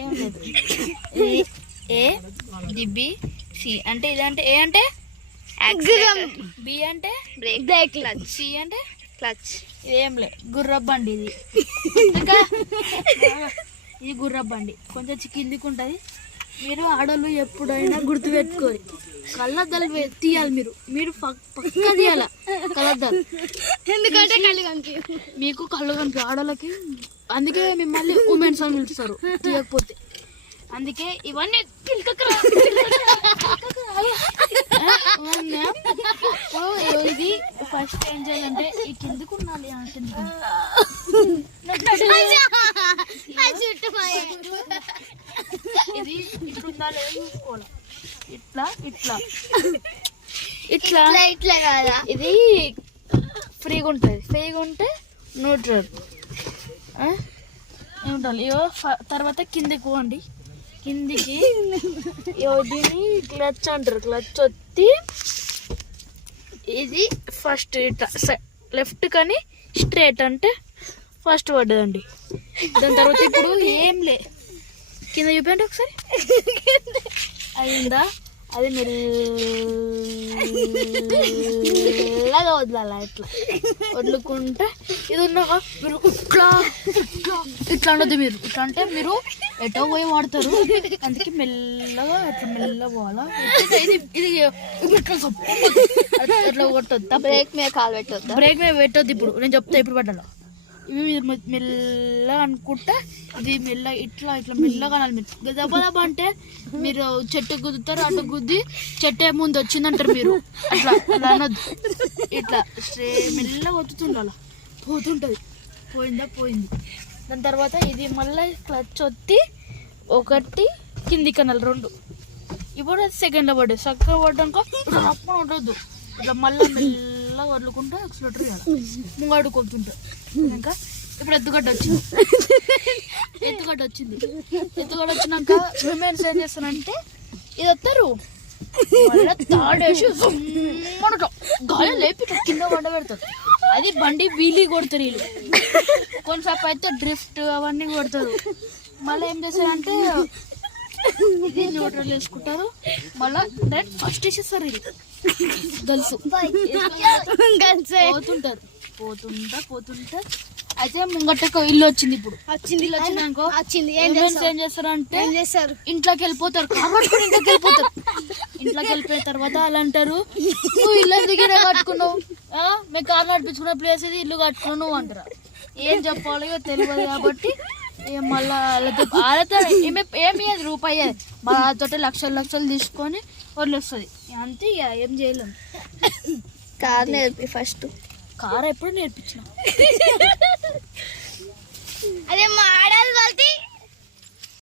ఏం లేదు. ఏ the C అంటే ఇదంటే ఏ అంటే బి అంటే బ్రేక్, క్లచ్, సి అంటే క్లచ్. ఇదేం లేదు, గుర్రబండి ఇది. ఇంకా ఇది గుర్రబండి కొంచెం కిందికి ఉంటుంది. మీరు ఆడోళ్ళు ఎప్పుడైనా గుర్తుపెట్టుకోరు, కళ్ళద్దాలు తీయాలి. మీరు పక్కా తీయాల కళ్ళద్దాలు, ఎందుకంటే మీకు కళ్ళు కనిపి ఆడోళ్ళకి. అందుకే మిమ్మల్ని ఉమెన్స్ అని పిలుస్తారు తీయకపోతే. అందుకే ఇవన్నీ ఇది ఫస్ట్ ఏం చేయాలంటే ఈ కిందకు ఉండాలి. ఇది ఇట్లా ఉండాలి, చూసుకోవాలి. ఇట్లా ఇట్లా ఇట్లా ఇట్లా కదా. ఇది ఫ్రీగా ఉంటుంది. ఫ్రీగా ఉంటే న్యూట్రల్ ఉండాలి. తర్వాత కిందికి పోండి. కిందికి దీన్ని క్లచ్ అంటారు. క్లచ్ వచ్చి ఇది ఫస్ట్ ఇట్లా లెఫ్ట్ కానీ స్ట్రేట్ అంటే ఫస్ట్ పడ్డదండి. దాని తర్వాత ఇప్పుడు ఏం లే, కింద చూపండి ఒకసారి. అయిందా? అది మెల్లగా వదలాల. ఇట్లా వదులుకుంటే ఇది ఉన్నాక మీరు ఇట్లా ఇట్లా ఉండదు. మీరు ఇట్లా అంటే మీరు ఎటో పోయి వాడతారు. అందుకే మెల్లగా అట్లా మెల్లగా పోవాలా. ఇది ఇట్లా కొట్టొద్దా? బ్రేక్ మీద కాలు పెట్టొద్దా? బ్రేక్ మీద పెట్టొద్దు. ఇప్పుడు నేను చెప్తా ఇప్పుడు పడ్డాను. ఇవి మెల్లగా అనుకుంటే ఇది మెల్లగా ఇట్లా ఇట్లా మెల్లగా అనాలి. మీరు దెబ్బ అంటే మీరు చెట్టు గుద్దుతారు, అటు గుద్ది చెట్టు ముందు వచ్చిందంటారు. మీరు అట్లా అలా అనొద్దు. ఇట్లా మెల్లగా ఒత్తుతుండాలి. పోతుంటుంది. పోయిందా? పోయింది. దాని తర్వాత ఇది మళ్ళీ క్లచ్ ఒత్తి ఒకటి కింది కనాలి, రెండు. ఇప్పుడు సెకండ్లో పడ్డది. చక్కగా పడ్డాక అప్పుడు ఉండొద్దు. ఇట్లా మళ్ళీ మెల్లగా వదులుకుంటే ఎక్స్లేటర్ ఇవ్వాలి. ముంగడు కొడుతుంటారు. ఇంకా ఇప్పుడు ఎత్తుగడ్డ వచ్చింది. ఎత్తుగడ్డ వచ్చినాక విమెన్స్ ఏం చేస్తారంటే ఇది వస్తారు మళ్ళీ తాడేసి గాలి లేపి కింద వండ పెడతారు. అది బండి వీలీ కొడతారు వీళ్ళు. కొంచెంసేపు అయితే డ్రిఫ్ట్ అవన్నీ కొడతారు. మళ్ళీ ఏం చేస్తారంటే ఇది న్యూట్రల్ వేసుకుంటారు. మళ్ళీ డైరెక్ట్ ఫస్ట్ వేసేస్తారు. ఇది గల్స్ పోతుంటా అయితే ముంగట్టకు ఇల్లు వచ్చింది. ఇప్పుడు ఇల్లు వచ్చినాకో ఏం చేస్తారంటే ఇంట్లోకి వెళ్ళిపోతారు. కాబట్టి ఇంట్లోకి వెళ్ళిపోయిన తర్వాత అలా అంటారు, నువ్వు ఇల్లు దిగిరే కట్టుకున్నావు, మేము కారు నడిపించుకున్న ప్లేస్ ఇది ఇల్లు కట్టుకున్నావు అంటారు. ఏం చెప్పాలో తెలియదు. కాబట్టి మళ్ళా వాళ్ళతో ఏమి రూపాయి వాళ్ళతో లక్షలు తీసుకొని వదిలేస్తుంది. అంతే. ఇక ఏం చేయలేము. కార్ నేర్పి ఫస్ట్. కార్ ఎప్పుడు నేర్పించిన